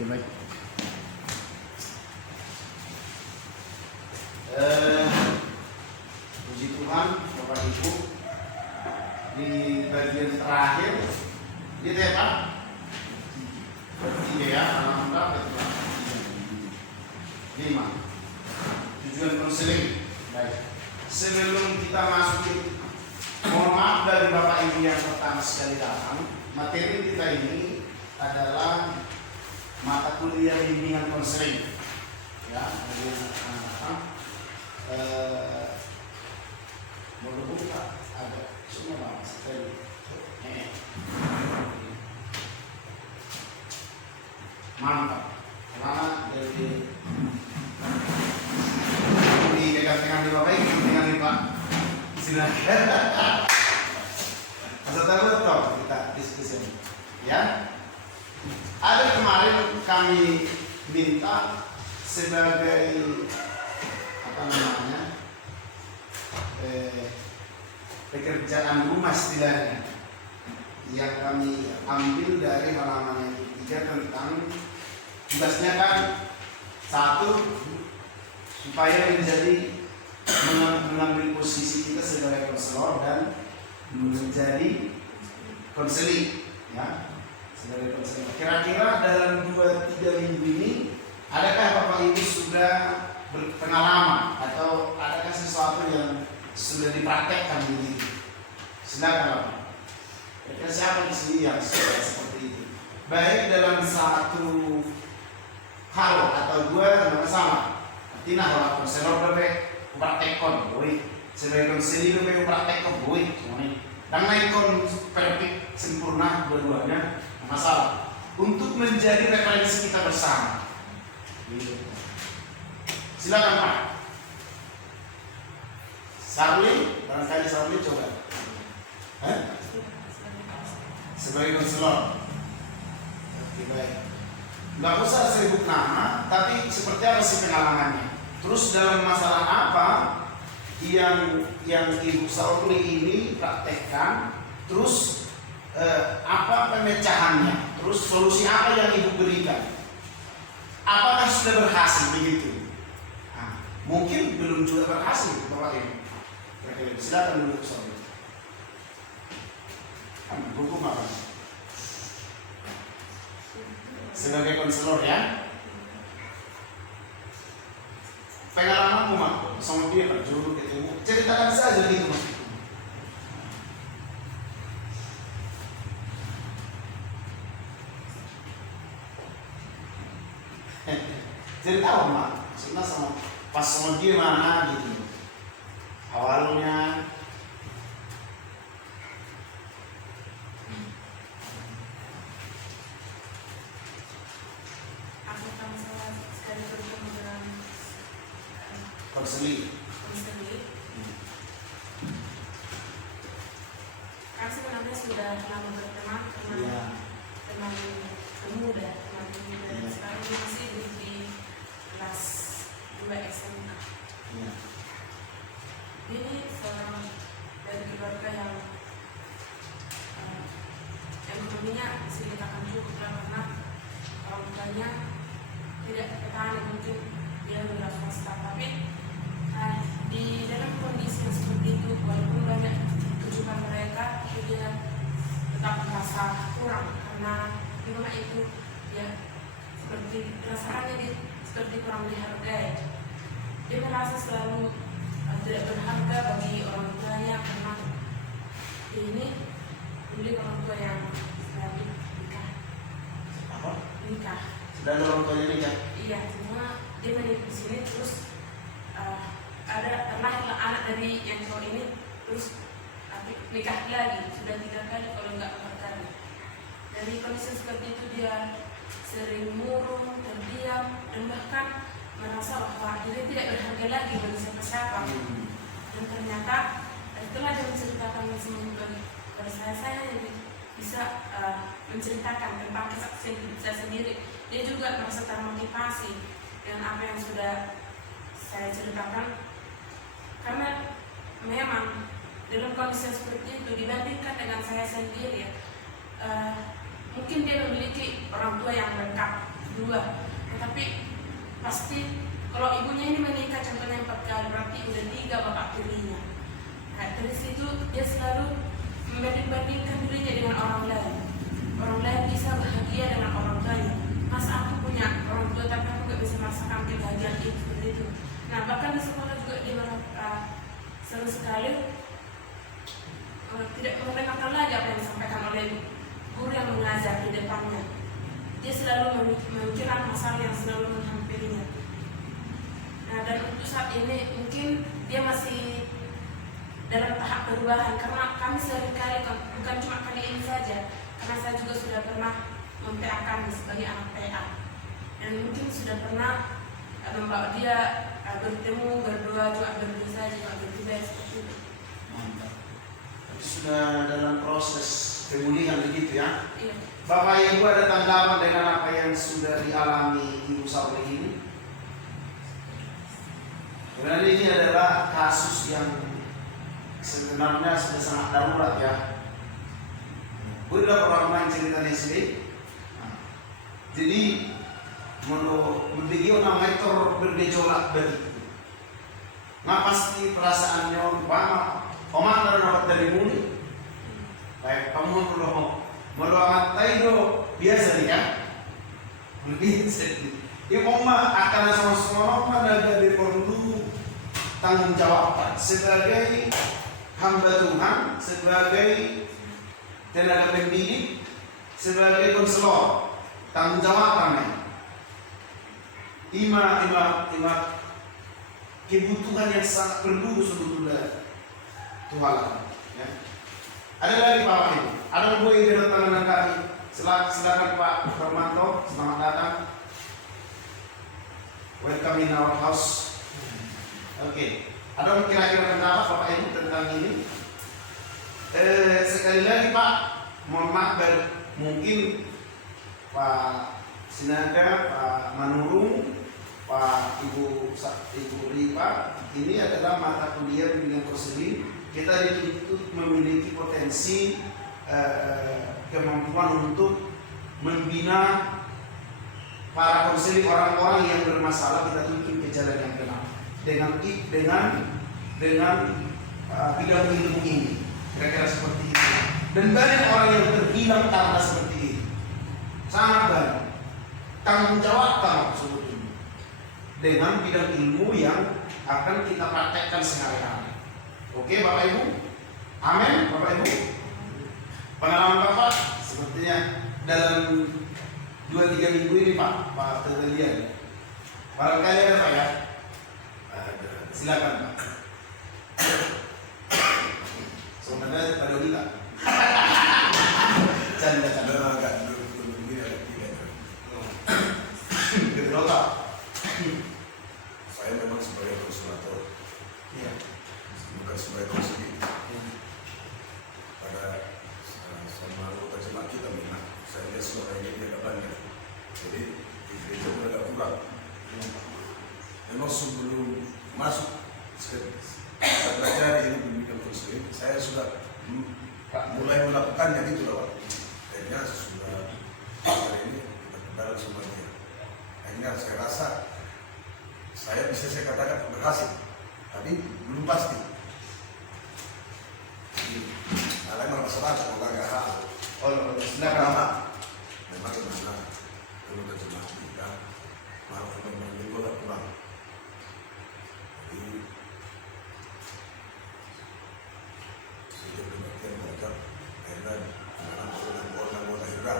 Oke, baik. Puji Tuhan, Bapak Ibu, di bagian terakhir ini ya Pak, bertiga ya, halaman berapa itu Pak? 5. Tujuan konseling. Baik. Sebelum kita masuk, mohon maaf dari Bapak Ibu yang pertama sekali datang. Materi kita ini adalah mata kuliah bimbingan konseling. Ya, dari anak-anak. Mau buka ada semua Pak sekali. Mantap. Karena dari di dekat dengan di Bapak Ibu dengan di Pak. Silakan. Asal tahu kita diskusi. Ya. Ada kemarin kami minta sebagai apa namanya pekerjaan rumah istilahnya yang kami ambil dari halaman yang ketiga tentang tugasnya kan satu supaya menjadi mengambil posisi kita sebagai konselor dan menjadi konseling ya sebagai konseling. Kira-kira dalam 2-3 minggu ini adakah Bapak Ibu sudah berpengalaman atau adakah sesuatu yang sudah dipraktekkan di sini? Silakan Bapak. Siapa di sini yang sudah seperti itu? Baik dalam satu hal atau dua sama. Artinya kalau konselor bebe praktekon, boy. Sebagai konseling bebe praktekon, boy. Dan naikon perfect sempurna dua-duanya masalah. Untuk menjadi referensi kita bersama. Silakan Pak. Sarli, barangkali Sarli coba. Sebagai konselor. Oke, baik. Nggak usah sebut nama, tapi seperti apa sih pengalamannya? Terus dalam masalah apa yang Ibu Sarli ini praktekkan? Terus apa pemecahannya? Terus solusi apa yang Ibu berikan? Apakah sudah berhasil begitu? Nah, mungkin belum juga berhasil, Bapak Ibu. Silakan dulu Sarli. Hukum apa? Sebagai konselor ya. Pengalamanmu Mak, sama dia berjuru ketemu. Ceritakan saja gitu Mas. Cerita Mak, maksudnya sama pas sama dia mana gitu. Awalnya konseling. Kan sebenarnya sudah lama berteman, teman pemuda, dan sekarang masih di kelas 2 SMA. Ini seorang dari keluarga yang ekonominya bisa dikatakan cukup karena orang tuanya tidak petani, mungkin dia wira swasta, tapi di dalam kondisi yang seperti itu, walaupun banyak tujuan mereka, dia tetap merasa kurang karena di rumah itu ya seperti rasakannya dia seperti kurang dihargai. Dia merasa selalu tidak berharga bagi orang tuanya karena ini milik orang tua yang sudah nikah. Sudah ada orang tuanya nikah? Iya, cuma dia menikah di sini terus ada terlahirlah anak dari yang cowok ini terus nikah lagi sudah 3 kali kalau enggak 4 kali. Dari kondisi seperti itu dia sering murung, terdiam, dan bahkan merasa bahwa dia tidak berharga lagi bagi siapa-siapa. Dan ternyata setelah dia menceritakan semua kepada saya jadi bisa menceritakan tentang kesaksian saya sendiri. Dia juga merasa termotivasi dengan apa yang sudah saya ceritakan, karena memang dalam kondisi seperti itu dibandingkan dengan saya sendiri mungkin dia memiliki orang tua yang lengkap, berdua. Tetapi pasti kalau ibunya ini menikah contohnya 4 kali, berarti udah 3 bapak tirinya. Nah, dari situ dia selalu membanding-bandingkan dirinya dengan orang lain. Orang lain bisa bahagia dengan orang tuanya. Masa aku punya orang tua tapi aku gak bisa merasakan kebahagiaan itu seperti itu. Nah, bahkan di sekolah juga dia sering sekali tidak mendengarkan lagi apa yang disampaikan oleh guru yang mengajar di depannya. Dia selalu memikirkan masalah yang selalu menghampirinya. Nah, dan untuk saat ini mungkin dia masih dalam tahap perubahan, karena kami seringkali, bukan cuma kali ini saja, karena saya juga sudah pernah mem-PA-kan sebagai anak PA, dan mungkin sudah pernah membawa dia bertemu, berdua, juga berdua, juga bertiga seperti itu. Mantap. Tapi sudah dalam proses pemulihan begitu ya? Iya. Bapak Ibu ada tanggapan dengan apa yang sudah dialami Ibu Sauli ini? Sebenarnya ini adalah kasus yang sebenarnya sudah sangat darurat ya. Udah orang main cerita di sini. Jadi menurut beliau namanya berbejolak begitu. Nah pasti perasaannya Oma dapat dari muli. Baik kamu mau amat tayo biasa nih kan? Lebih sedih. Ya Oma akan sama-sama dari perlu tanggung jawab sebagai hamba Tuhan, sebagai tenaga pendidik, sebagai konselor, tanggung jawab kami. Ima kebutuhan yang sangat perlu sebetulnya Tuhan. Ya. Ada lagi Pak Ibu, ada yang boleh tangan kami. Silakan Pak Hermanto, selamat datang. Welcome in our house. Oke. Ada yang kira-kira pendapat Bapak Ibu tentang ini? Sekali lagi Pak, mohon maaf mungkin Pak Sinaga, Pak Manurung, Pak Ibu Ripa, ini adalah mata kuliah bimbingan konseling. Kita dituntut memiliki potensi kemampuan untuk membina para konseling, orang-orang yang bermasalah. Kita tuntut ke jalan yang benar dengan bidang ilmu ini, kira-kira seperti itu. Dan banyak orang yang terhilang karena seperti itu, sangat banyak. Tanggung jawab kamu sebetulnya dengan bidang ilmu yang akan kita praktekkan sehari-hari. Oke Bapak Ibu, amin Bapak Ibu. Pengalaman Bapak sepertinya dalam 2-3 minggu ini Pak Terlian. Barangkali ada Pak ya? Silakan Pak. Sebenarnya pada kita. Canda-canda agak Kedua saya memang sebagai konsulator, ya. bukan sebagai konseling. Pada sama anggota jemaat kita memang saya lihat suara ini dia agak banyak, jadi di gereja pun agak kurang. Memang sebelum masuk saya belajar ini pendidikan konseling, saya sudah mulai melakukannya gitu loh. Akhirnya sudah hari ini kita kenal semuanya. Akhirnya saya rasa saya bisa saya katakan berhasil, tapi belum pasti. Kalau memang masalah semoga agak hal. Oh, silakan. Memang kemana kalau terjemah kita malah memang minggu agak kurang. Jadi sejak pengertian belajar, akhirnya orang-orang juga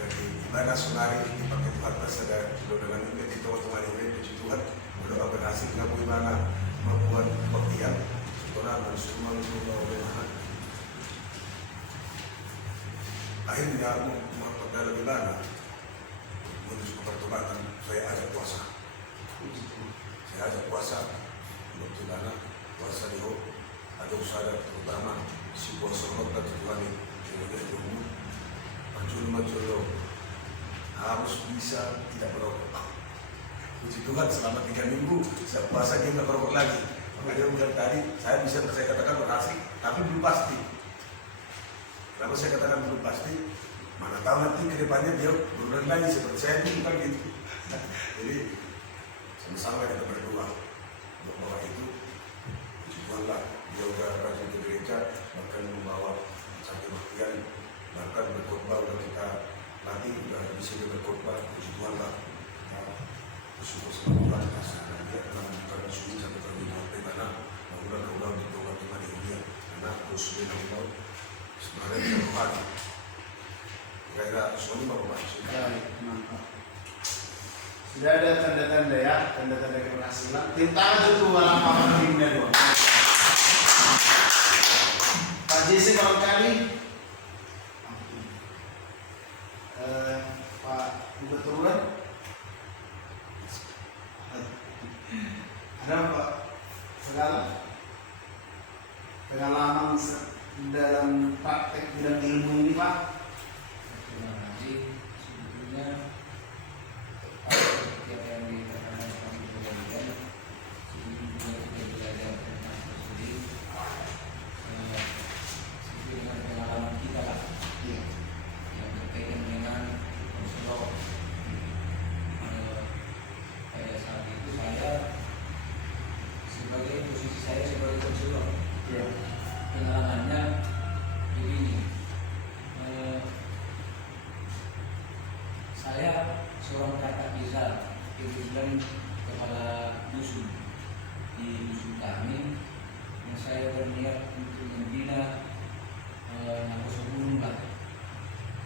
dari gimana sunari ini pakai Tuhan pasada dengan ini di teman-teman ini puji Tuhan udah berhasil nggak gimana membuat kebaktian setelah semua itu bagaimana akhirnya mau lebih mana menuju pertobatan saya ajak puasa untuk gimana puasa di ada usaha terutama si puasa dan Tuhan itu Majolo harus bisa tidak merokok. Puji Tuhan selama 3 minggu saya puasa dia nggak merokok lagi. Makanya bukan tadi saya bisa saya katakan berhasil, tapi belum pasti. Kenapa saya katakan belum pasti? Mana Mana tahu nanti ke depannya dia berulang lagi seperti saya dulu kan gitu. Jadi sama-sama kita berdoa untuk bahwa itu Tuhanlah dia udah rajin ke gereja, bahkan membawa satu bagian, bahkan berkhotbah udah kita latih udah bisa dia berkhotbah, puji Tuhan lah. Bersyukur sama Tuhan karena dia telah membuka suci satu kali di mana mengulang keulang di Tuhan di mana dia karena terus dia tahu sebenarnya Tuhan. Kira-kira suami bapak sudah Mantap. Sudah ada tanda-tanda ya, tanda-tanda keberhasilan. Tim tangan itu halaman timnya dua. Pak JC barangkali, Pak Gubernur, ada Pak segala pengalaman dalam praktek bidang ilmu ini Pak. Terima kasih. Sebetulnya setiap yang dikatakan kami berbagian sebelumnya kita belajar tentang tersebut sesuai dengan pengalaman kita lah yang berkaitan dengan konselor. Pada saat itu saya sebagai posisi saya sebagai konselor, pengalamannya begini. Saya seorang kakak desa, kebetulan kepala dusun di dusun kami, yang saya berniat untuk membina Nakosogunung lah,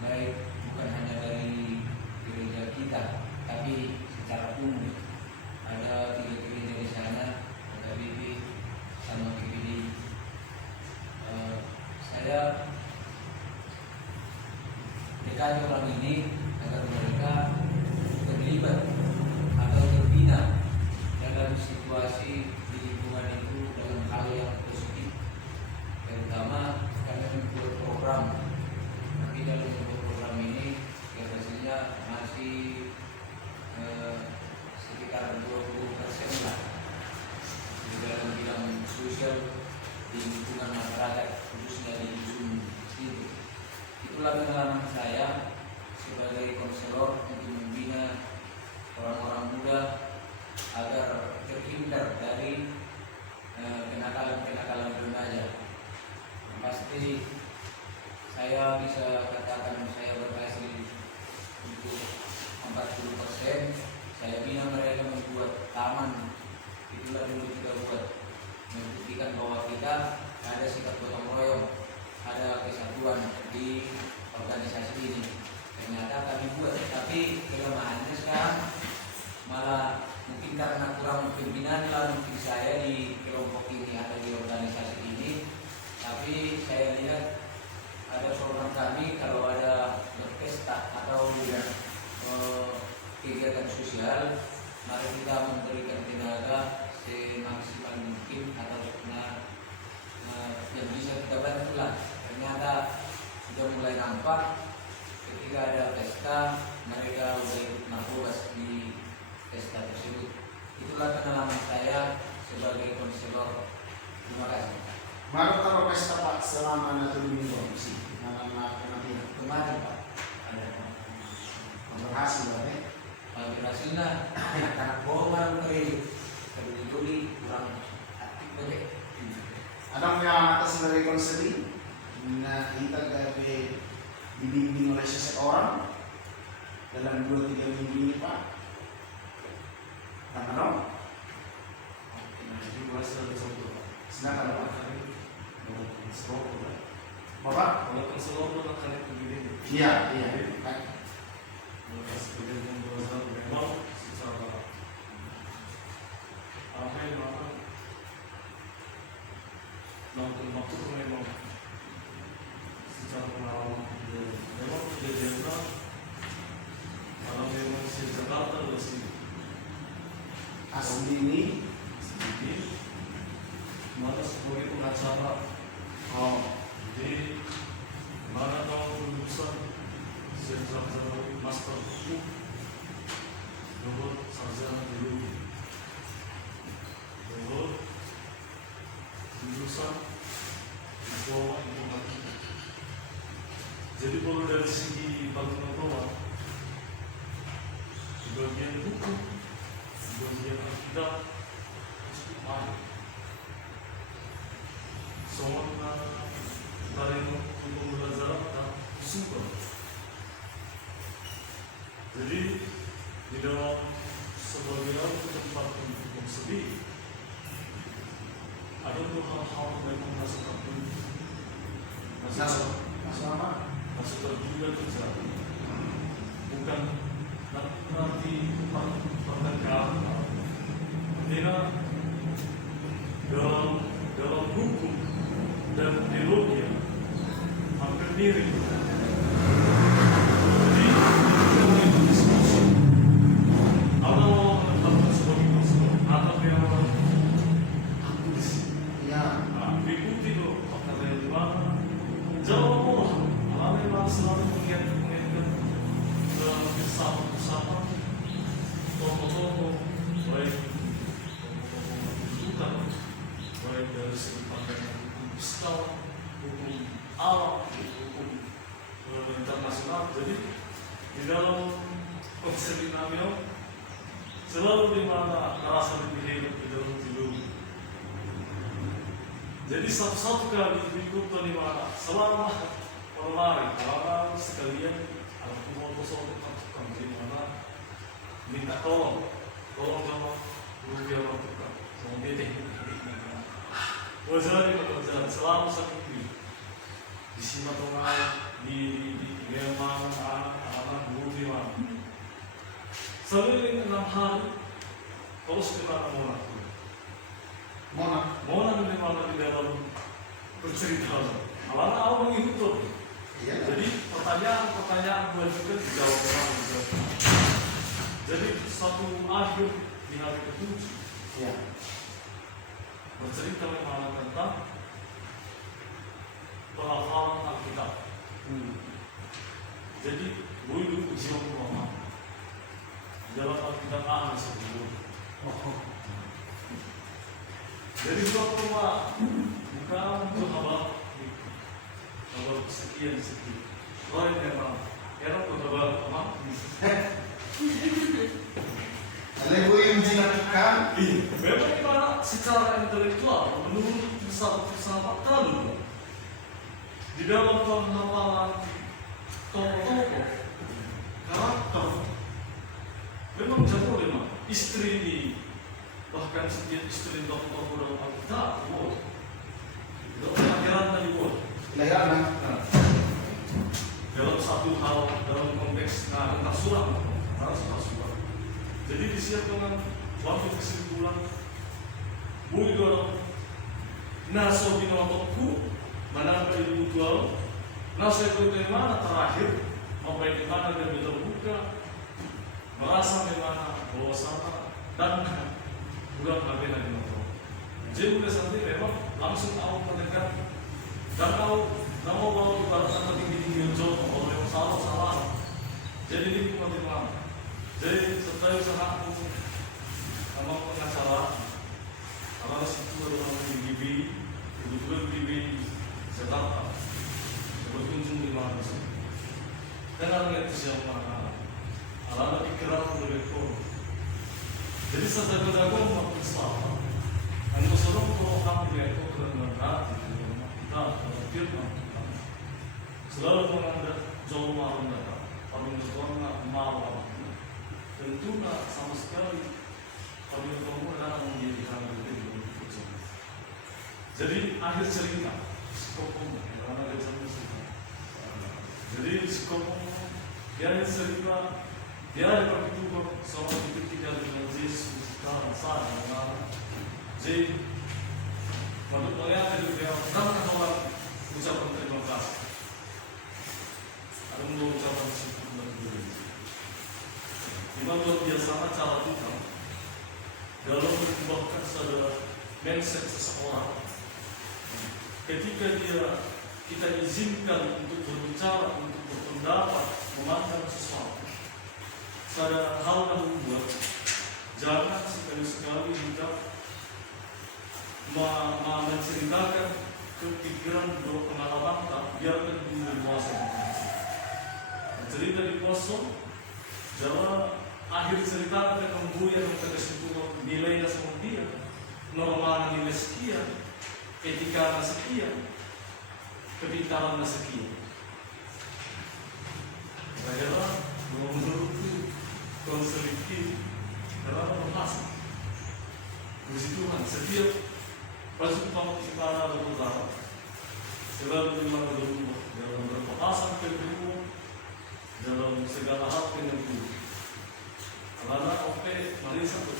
baik bukan hanya dari gereja kita, tapi secara umum. Ada 3 gereja di sana, ada KBP sama PPD. Saya dekati orang ini agar mereka terlibat atau terbina dalam situasi di lingkungan itu dalam hal yang positif. Terutama kami membuat program, tapi dalam membuat program ini biasanya masih sekitar 20% lah di dalam bidang sosial di lingkungan masyarakat, khususnya di dusun itu. Itulah pengalaman saya sebagai konselor untuk membina orang-orang muda agar terhindar dari kenakalan-kenakalan remaja. Pasti saya bisa katakan saya berhasil untuk 40%. Saya bina mereka membuat taman, itulah dulu kita buat, membuktikan bahwa kita ada sikap gotong royong, ada kesatuan di organisasi ini. Ternyata kami buat, tapi kelemahannya sekarang malah mungkin karena kurang pembinaan lah mungkin saya di kelompok ini atau di organisasi ini. Tapi saya lihat ada program kami kalau ada berpesta atau kegiatan sosial, mari kita memberikan tenaga semaksimal mungkin atau yang bisa kita bantu lah. Ternyata sudah mulai nampak ketika ada pesta mereka sudah ikut narkobas di pesta tersebut. Itulah pengalaman saya sebagai konselor. Terima kasih. Mana taruh pesta Pak selama natur minggu sih? Kemarin Pak ada Berhasil ya? berhasilnya anak-anak bohongan kredit terjadi kurang aktif banyak. Ada pengalaman atas sebagai konseling. Nah, kita gawe dibimbing oleh seseorang dalam 2-3 minggu ini Pak. Nah, dong. Silakan Pak. Bapak? Iya. waktu itu memang secara pengalaman memang kejadiannya kalau memang si Jakarta udah sini Asli ini sedikit mana sebagai pengacara jadi mana tahu lulusan sarjana master hukum nomor sarjana teologi nomor lulusan diploma informatika. Jadi kalau dari segi bagian hukum, bagian akidah, cukup banyak. Soalnya dari untuk belajar dan super. Jadi di dalam sebagian tempat untuk sedih, ada tuh hal-hal yang merasa takut, masih terduga terjadi. Bukan nanti pertengkaran, tidak dalam hukum dan teologi hampir mirip. Jadi kita itu diskusi. Ada orang menetapkan sebagai masalah, ada yang orang aku di sini. Ya. Nah, ikuti dulu fakta yang di mana. Jawab Allah. Allah memang selalu mengingatkan bersama-sama tokoh-tokoh baik tokoh-tokoh kedudukan, baik dari segi pandangan hukum Islam, hukum alam, hukum internasional. Jadi di dalam konsep Inamio selalu di mana rasa lebih hebat di dalam teologi. Jadi satu-satu kali berikutnya di mana selama berlari, selama sekalian ada soal tukang di mana minta tolong sama rupiah orang tukang, sama dia teknik. Wajar pekerjaan selama sakit ini di sini di Myanmar anak guru di mana. Selain 6 hari terus kita Mona di mana di dalam bercerita. Alana awal mengikuti. Jadi pertanyaan buat juga dijawab orang. Jadi satu akhir di hari ke-7 bercerita memang tentang pelafalan Alkitab. Jadi gue dulu ujian ulama dalam Alkitab ahli sebelum. Jadi suatu rumah bukan untuk kalau sekian. Oh ini memang, era kota apa? Lalu yang dilakukan, memang gimana secara intelektual menurut filsafat tadi di dalam pemahaman tokoh-tokoh karakter memang jatuh memang istri ini bahkan setiap istri tokoh dalam Alkitab, dalam akhirat tadi layanan. Dalam satu hal, dalam konteks tentang surat, harus surat. Jadi disiapkan waktu kesimpulan, bui dorong naso binotokku, mana ibu tual, naso itu mana terakhir, mau di mana dia terbuka, merasa memang bahwa sama dan bulan nabi nabi notok. Jadi udah sampai memang langsung awal mendekat dan Nama mau ibaratkan tinggi jauh, kalau yang salah. Jadi ini kepentingan. Jadi setelah usaha aku nama pengacara, karena situ ada orang di GB, kebetulan GB setarta, berkunjung di mana sih? Karena lihat siapa, ada pikiran berbeda. Jadi sejago-jago umat Islam, anda seorang orang yang itu keren hati, kita firman. Selalu menganggap jauh malam datang, paling berkorna malam. Tentunya sama sekali paling berkorna adalah menjadi hal yang berbeda. Jadi akhir cerita, skopum, karena dia sama cerita. Jadi skopum, dia cerita, dia ada itu sama ketika dengan Yesus sekarang sana. Jadi menurut saya dia pernah orang ucapan terima kasih. Ada mengucapkan syukur dan bersyukur. Memang luar biasa cara Tuhan dalam mengubahkan saudara mindset seseorang. Ketika kita izinkan untuk berbicara, untuk berpendapat, memandang sesuatu, ada hal yang membuat jangan sekali-sekali kita menceritakan kepikiran pengalaman kita, biarkan diri kuasa. Cerita di kosong, Jawa akhir cerita kita membuya dan kesimpulan nilainya sama dia, normalnya nilai sekian, etika sekian, kepintaran sekian. Saya menurutku konseliki dalam pembahasan. Puji Tuhan, setiap perjumpaan kita berutara selalu memang berubah dalam berpembahasan kedua, dalam segala hal kedua. Karena oke, mari satu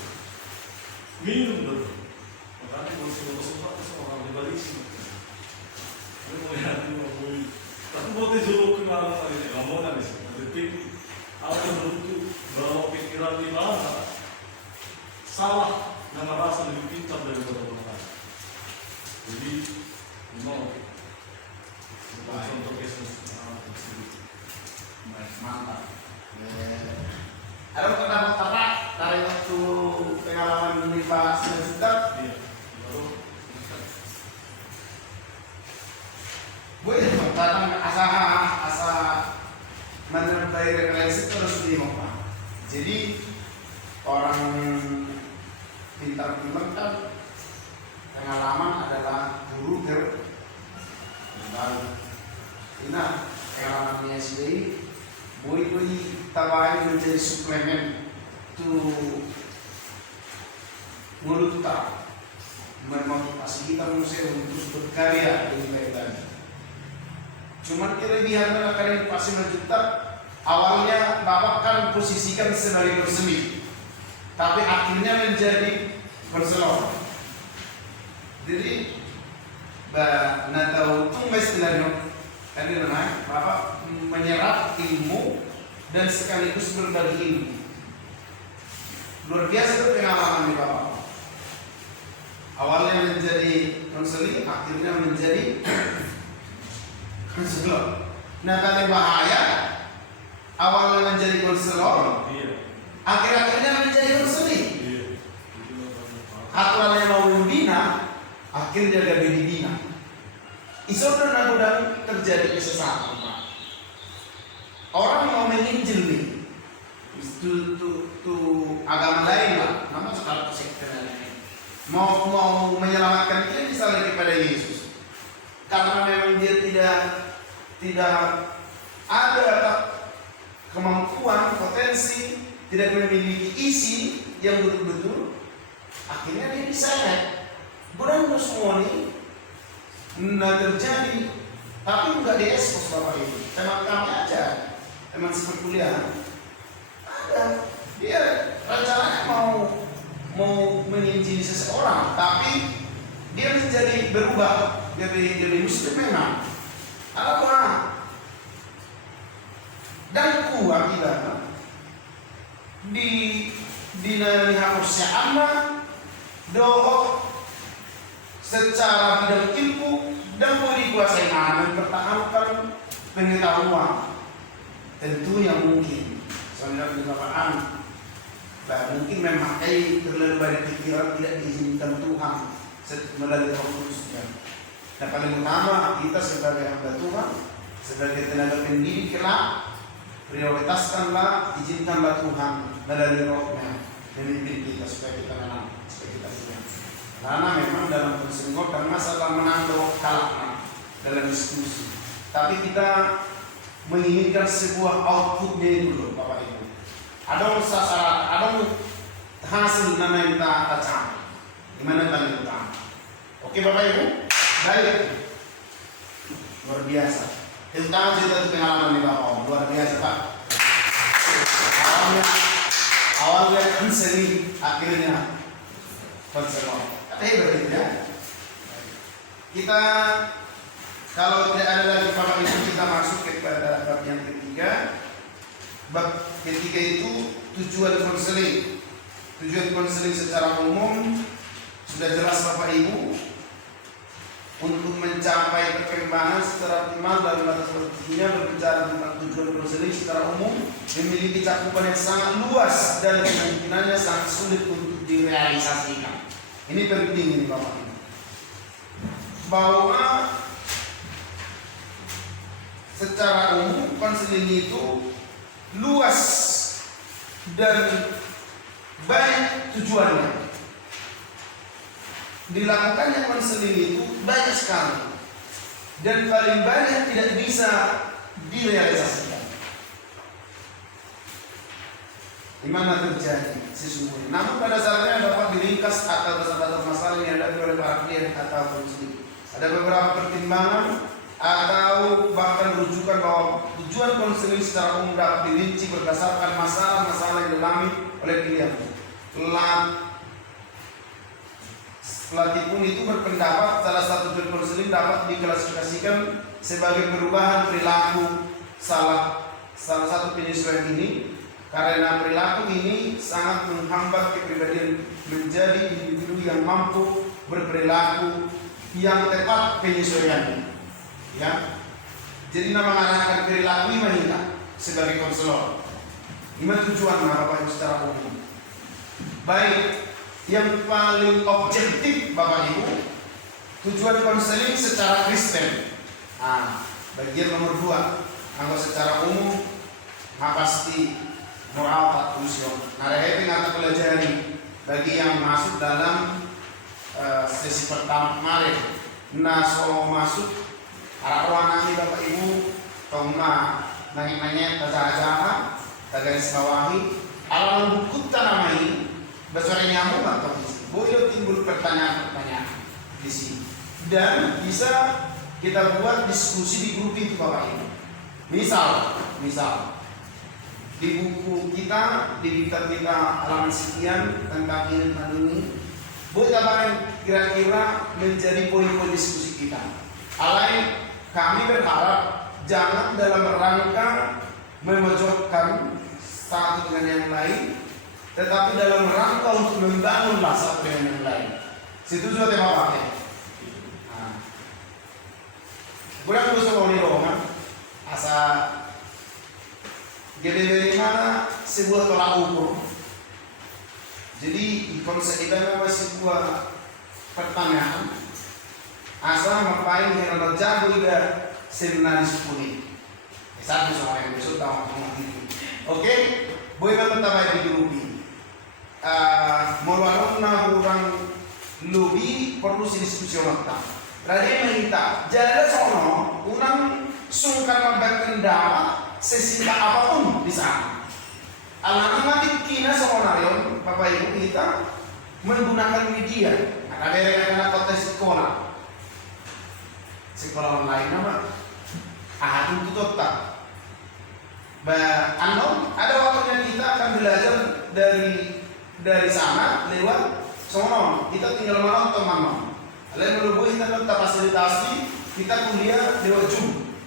minum dulu. Makanya kalau sudah seorang liberasi. Ini mau lihat ini mau. Tapi buatnya jauh kenalan tadi, nggak mau nangis. Detik, ada bentuk bahwa pikiran di mana salah dan merasa lebih pintar dari orang lain. Jadi, mau contoh kesan Mantap. Ada kata-kata dari waktu pengalaman menimpa sejuta. Iya, baru Boleh datang asa menyertai referensi terus di Pak. Jadi orang pintar film kan pengalaman adalah guru terbaru. Ini pengalamannya sendiri. Boleh tawarin menjadi suplemen tuh mulut tak memotivasi kita manusia untuk berkarya lebih baik lagi. Cuman kelebihan kalian pasti menjuta. Awalnya Bapak kan posisikan sebagai persemi, tapi akhirnya menjadi konselor. Jadi, tahu itu istilahnya. Kan Bapak menyerap ilmu dan sekaligus berbagi ilmu. Luar biasa itu pengalaman di Bapak. Awalnya menjadi konseling, akhirnya menjadi konselor. Nah, paling bahaya awalnya menjadi konselor, akhir-akhirnya menjadi konseling. Aturannya mau membina, akhirnya gak dibina. Iso dan terjadi kesesatan, Pak. Orang mau menginjil nih, itu agama lain lah, nama sekali sekte lain. Mau menyelamatkan dia misalnya kepada Yesus, karena memang dia tidak ada kemampuan, potensi, tidak memiliki isi yang betul-betul, akhirnya dia diseret. Bukan semua ini terjadi, tapi enggak diekspos Bapak Ibu. Teman kami aja, teman seperkuliah ada, dia rencananya mau menginjili seseorang, tapi dia menjadi berubah jadi muslim memang. Apa? Dan kuat kita di nani harusnya aman doa secara bidang ilmu dan boleh dikuasai mempertahankan pengetahuan. Tentunya mungkin saudara Bapak mungkin memakai terlalu banyak pikiran tidak diizinkan Tuhan melalui Roh Kudus. Dan paling utama kita sebagai hamba Tuhan, sebagai tenaga pendidik kelak, prioritaskanlah, izinkanlah Tuhan melalui Roh-Nya memimpin kita supaya kita menang, supaya kita punya. Karena memang dalam konseling dan masalah menang atau kalah dalam diskusi, tapi kita menginginkan sebuah outputnya dulu, Bapak Ibu. Ada sasaran, ada hasil nama yang kita capai. Gimana kalian utama? Oke Bapak Ibu, baik, luar biasa. Tentang cerita pengalaman di Bapak, luar biasa Pak. Awalnya konseling, akhirnya konselor. Hebat itu ya. Kita kalau tidak ada lagi Bapak Ibu, kita masuk kepada bab yang ketiga. Bab ketiga itu tujuan konseling. Tujuan konseling secara umum sudah jelas Bapak Ibu, untuk mencapai perkembangan secara optimal dalam batas waktunya. Berbicara tentang tujuan konseling secara umum memiliki cakupan yang sangat luas dan kemungkinannya sangat sulit untuk direalisasikan. Ini penting ini Bapak Ibu, bahwa secara umum konseling itu luas dan banyak tujuannya. Dilakukannya konseling itu banyak sekali dan paling banyak tidak bisa direalisasikan. Di mana terjadi sesungguhnya. Namun pada saatnya dapat diringkas atau dasar-dasar masalah yang dihadapi oleh para klien atau konseling. Ada beberapa pertimbangan atau bahkan rujukan bahwa tujuan konseling secara umum dapat dirinci berdasarkan masalah-masalah yang dialami oleh klien. Pelatih pun itu berpendapat salah satu tujuan konseling dapat diklasifikasikan sebagai perubahan perilaku salah satu penyesuaian ini, karena perilaku ini sangat menghambat kepribadian menjadi individu yang mampu berperilaku yang tepat penyesuaiannya. Ya, jadi nama mengarahkan perilaku ini sebagai konselor. Ini tujuan Bapak Ibu secara umum. Baik, yang paling objektif Bapak Ibu, tujuan konseling secara Kristen. Bagian nomor 2, kalau secara umum, pasti moral patrusion. Nareheping atau pelajari bagi yang masuk dalam sesi pertama kemarin. Solo masuk arah ruangan Bapak Ibu, nanya-nanya taja-taja, garis bawahi, alaman buku tanamai, besar nyamuk atau boleh timbul pertanyaan-pertanyaan di sini. Dan bisa kita buat diskusi di grup itu Bapak Ibu. Misal di buku kita, di kitab kita halaman sekian tentang ini, boleh kira-kira menjadi poin-poin diskusi kita. Alain kami berharap jangan dalam rangka memojokkan satu dengan yang lain, tetapi dalam rangka untuk membangunlah satu dengan yang lain. Setuju atau Bapak? Kurang bisa mau kan? Asa gede mana sebuah tolak ukur. Jadi konsep kita memang sebuah pertanyaan. Asal ngapain yang jago juga seminaris puni. Satu sama yang besok tahu itu. Oke, boleh kita tambah di grup ini. Melalui orang lebih perlu diskusi waktu. Raden minta jadi sono unang sungkan berpendapat sesingkat apapun di sana. Anak mati kina sekonarion Bapak Ibu kita menggunakan media. Ada kota sekolah online nama itu tetap. Ada waktunya kita akan belajar dari sana lewat sono. Kita tinggal menonton mana. Lain melalui kita tetap fasilitasi kita kuliah lewat Zoom.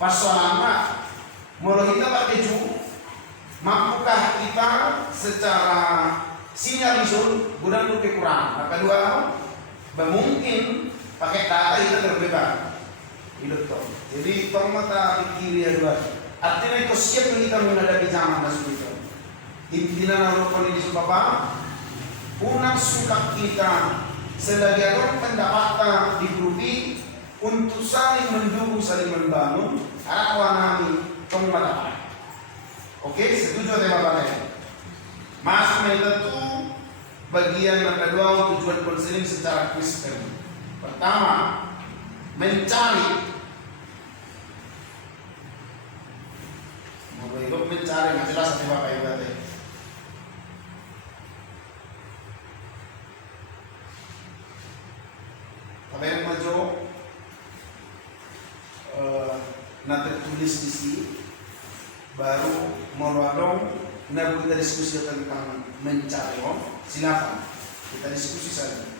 Persoalannya mulai kita pakai Zoom, mampukah kita secara sinyal visual gudang kekurangan? Maka dua mungkin pakai data itu berbeda. Itu toh. Jadi tong mata kiri ya dua. Artinya itu siap kita menghadapi zaman masuk itu. Intinya naruh kondisi Bapak, unang suka kita sebagai pendapat di grup untuk saling mendukung, saling membangun. Arah wanami tong mata. Oke, setuju atau Bapak? Masuk itu bagian yang kedua tujuan konseling secara Kristen. Pertama, mencari nggak jelas nanti Bapak Ibu tadi. Tapi yang maju nanti tulis di sini baru melalui kita diskusi tentang mencari. Silakan kita diskusi saja.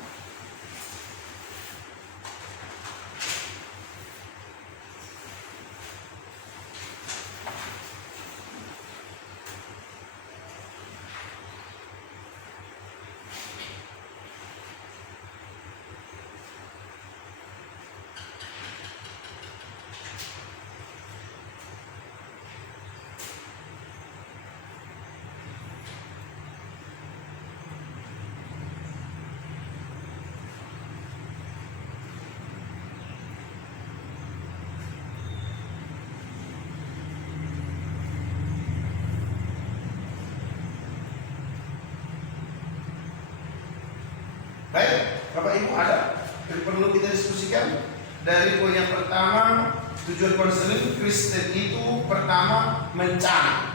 Baik, Bapak Ibu ada yang perlu kita diskusikan. Dari poin yang pertama, tujuan konseling Kristen itu pertama mencari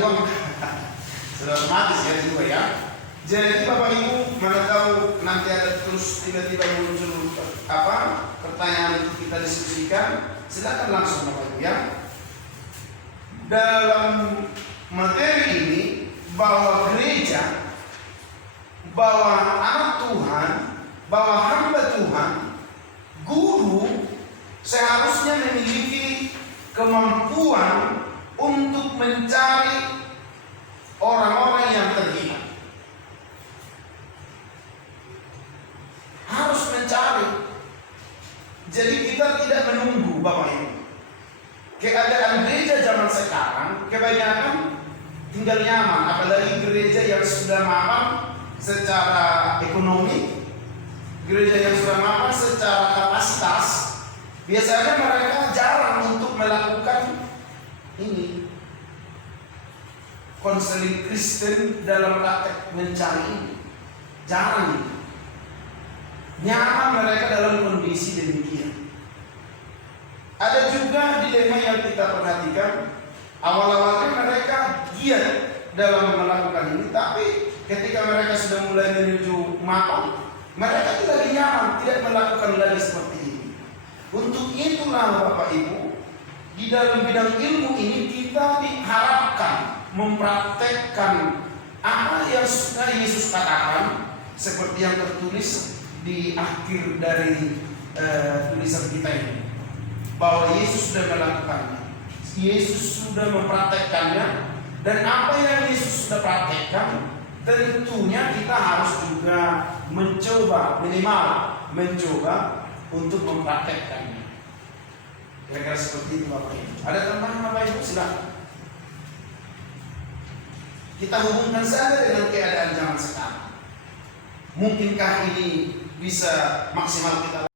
uang. Sudah otomatis ya juga ya. Jadi Bapak Ibu, mana tahu nanti ada terus tiba-tiba muncul pertanyaan itu kita diskusikan, silakan langsung Bapak Ibu ya. Dalam materi ini bahwa gereja, bahwa anak Tuhan, bahwa hamba Tuhan, guru seharusnya memiliki kemampuan untuk mencari orang-orang yang terhilang. Harus mencari. Jadi kita tidak menunggu Bapak Ibu. Keadaan gereja zaman sekarang kebanyakan tinggal nyaman, apalagi gereja yang sudah mapan secara ekonomi, gereja yang sudah mapan secara kapasitas. Biasanya mereka jarang untuk melakukan ini, konseling Kristen dalam praktek mencari ini. Jarang. Nyaman mereka dalam kondisi demikian. Ada juga dilema yang kita perhatikan. Awal-awalnya mereka giat dalam melakukan ini, tapi ketika mereka sudah mulai menuju mapan, mereka tidak nyaman, tidak melakukan lagi seperti ini. Untuk itulah Bapak Ibu, di dalam bidang ilmu ini kita diharapkan mempraktekkan apa yang sudah Yesus katakan, seperti yang tertulis di akhir dari tulisan kita ini, bahwa Yesus sudah melakukannya, Yesus sudah mempraktekkannya, dan apa yang Yesus sudah praktekkan tentunya kita harus juga mencoba, minimal mencoba untuk mempraktekkannya. Kira-kira seperti itu Bapak Ibu. Ada tambahan Bapak Ibu? Silakan. Kita hubungkan saja dengan keadaan zaman sekarang. Mungkinkah ini bisa maksimal kita